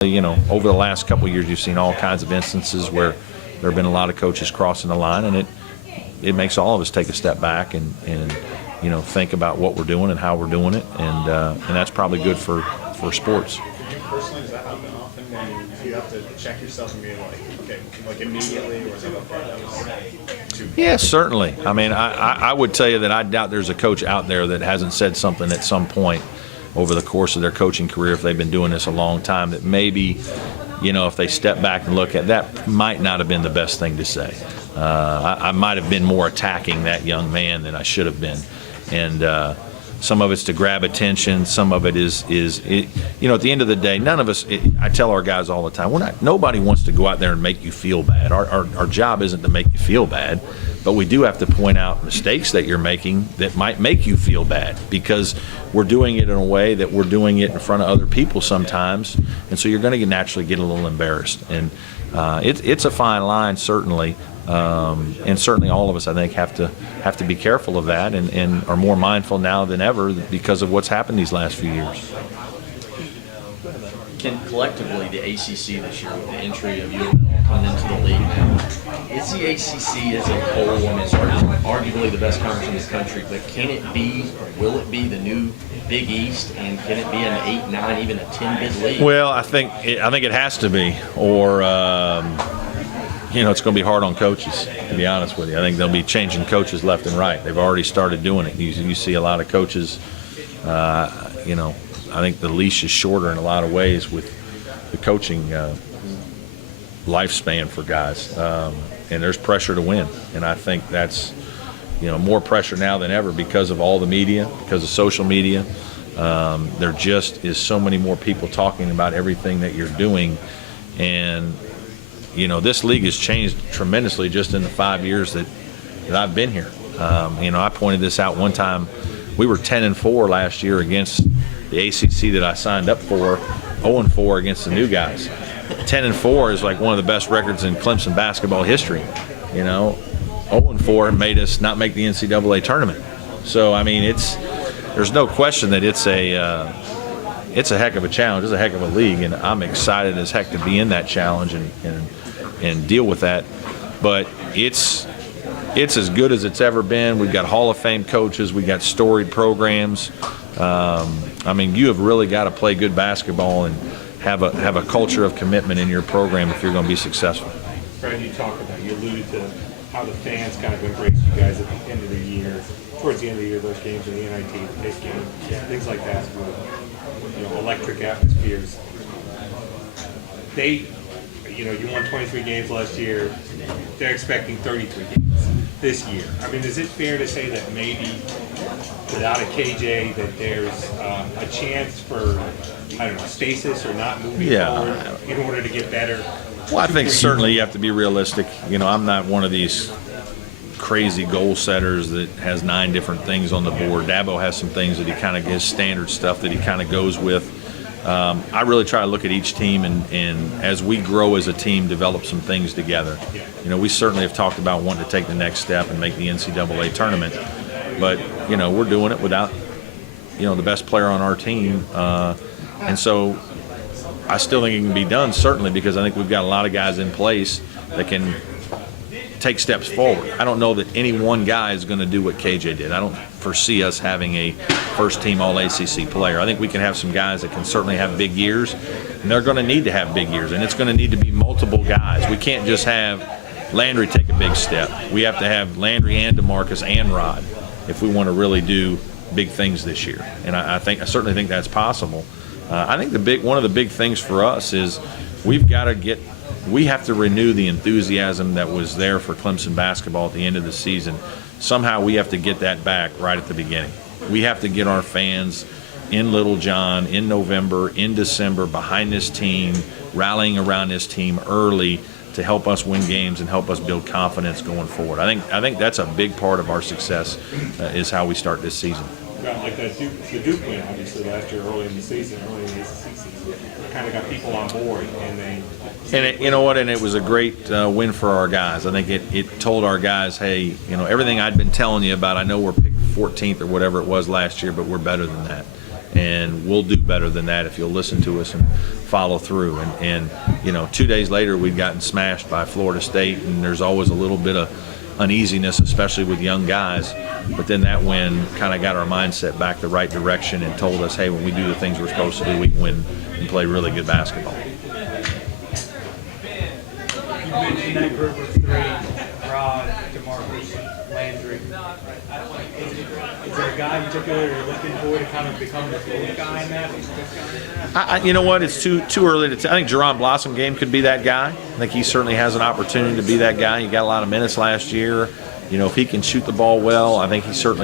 Over the last couple of years, you've seen all kinds of instances where there have been a lot of coaches crossing the line, and it makes all of us take a step back and think about what we're doing and how we're doing it, and that's probably good for sports. For you personally, does that happen often when you have to check yourself and be like, okay, like immediately, or is it okay, that was too? Yeah, certainly. I mean, I would tell you that I doubt there's a coach out there that hasn't said something at some point over the course of their coaching career, if they've been doing this a long time, that maybe, if they step back and look at that, might not have been the best thing to say. I might have been more attacking that young man than I should have been. And some of it's to grab attention. Some of it is at the end of the day, none of us, I tell our guys all the time, nobody wants to go out there and make you feel bad. Our job isn't to make you feel bad, but we do have to point out mistakes that you're making that might make you feel bad, because we're doing it in a way that we're doing it in front of other people sometimes, and so you're going to naturally get a little embarrassed. And it's a fine line, certainly. And certainly all of us, I think, have to be careful of that, and are more mindful now than ever because of what's happened these last few years. Can collectively the ACC this year, with the entry of UNL coming into the league now, is the ACC as a whole, it's arguably the best conference in this country, but can it be, or will it be, the new Big East, and can it be an 8, 9, even a 10-bid league? Well, I think it has to be, or it's going to be hard on coaches, to be honest with you. I think they'll be changing coaches left and right. They've already started doing it. You see a lot of coaches, I think the leash is shorter in a lot of ways with the coaching lifespan for guys. And there's pressure to win. And I think that's, more pressure now than ever because of all the media, because of social media. There just is so many more people talking about everything that you're doing. And this league has changed tremendously just in the 5 years that I've been here. I pointed this out one time. We were 10-4 last year against the ACC that I signed up for, 0-4 against the new guys. 10-4 is like one of the best records in Clemson basketball history. 0-4 made us not make the NCAA tournament. So, I mean, there's no question that it's a heck of a challenge. It's a heck of a league, and I'm excited as heck to be in that challenge and deal with that. But it's as good as it's ever been. We've got Hall of Fame coaches. We've got storied programs. You have really got to play good basketball and have a culture of commitment in your program if you're going to be successful. Brad, you alluded to how the fans kind of embrace you guys at the end of the year, towards the end of the year, those games in the NIT, the big game, things like that, electric atmospheres. You won 23 games last year. They're expecting 33 games this year. I mean, is it fair to say that maybe without a KJ that there's a chance for, stasis or not moving forward in order to get better? Well, I think certainly you have to be realistic. I'm not one of these crazy goal setters that has 9 different things on the board. Dabo has some things that he kind of his standard stuff that he kind of goes with. I really try to look at each team and as we grow as a team, develop some things together. We certainly have talked about wanting to take the next step and make the NCAA tournament, but we're doing it without the best player on our team, and so I still think it can be done, certainly, because I think we've got a lot of guys in place that can take steps forward. I don't know that any one guy is going to do what KJ did. I don't foresee us having a first-team All-ACC player. I think we can have some guys that can certainly have big years, and they're going to need to have big years, and it's going to need to be multiple guys. We can't just have Landry take a big step. We have to have Landry and DeMarcus and Rod if we want to really do big things this year, and I certainly think that's possible. I think one of the big things for us is we have to renew the enthusiasm that was there for Clemson basketball at the end of the season. Somehow we have to get that back right at the beginning. We have to get our fans in Little John in November, in December, behind this team, rallying around this team early to help us win games and help us build confidence going forward. I think that's a big part of our success is how we start this season. Like the Duke win, obviously, last year, early in the season, kind of got people on board, and it was a great win for our guys. I think it told our guys, hey, everything I'd been telling you about, I know we're picked 14th or whatever it was last year, but we're better than that. and we'll do better than that if you'll listen to us and follow through. And 2 days later, we'd gotten smashed by Florida State, and there's always a little bit of uneasiness, especially with young guys. But then that win kind of got our mindset back the right direction and told us, hey, when we do the things we're supposed to do, we can win and play really good basketball. You mentioned that group of three: Rod, DeMarcus, Landry. Is there a guy in particular you're looking for to kind of become the fourth guy in that? You know what? It's too early to tell. I think Jerron Blossom game could be that guy. I think he certainly has an opportunity to be that guy. He got a lot of minutes last year. If he can shoot the ball well, I think he certainly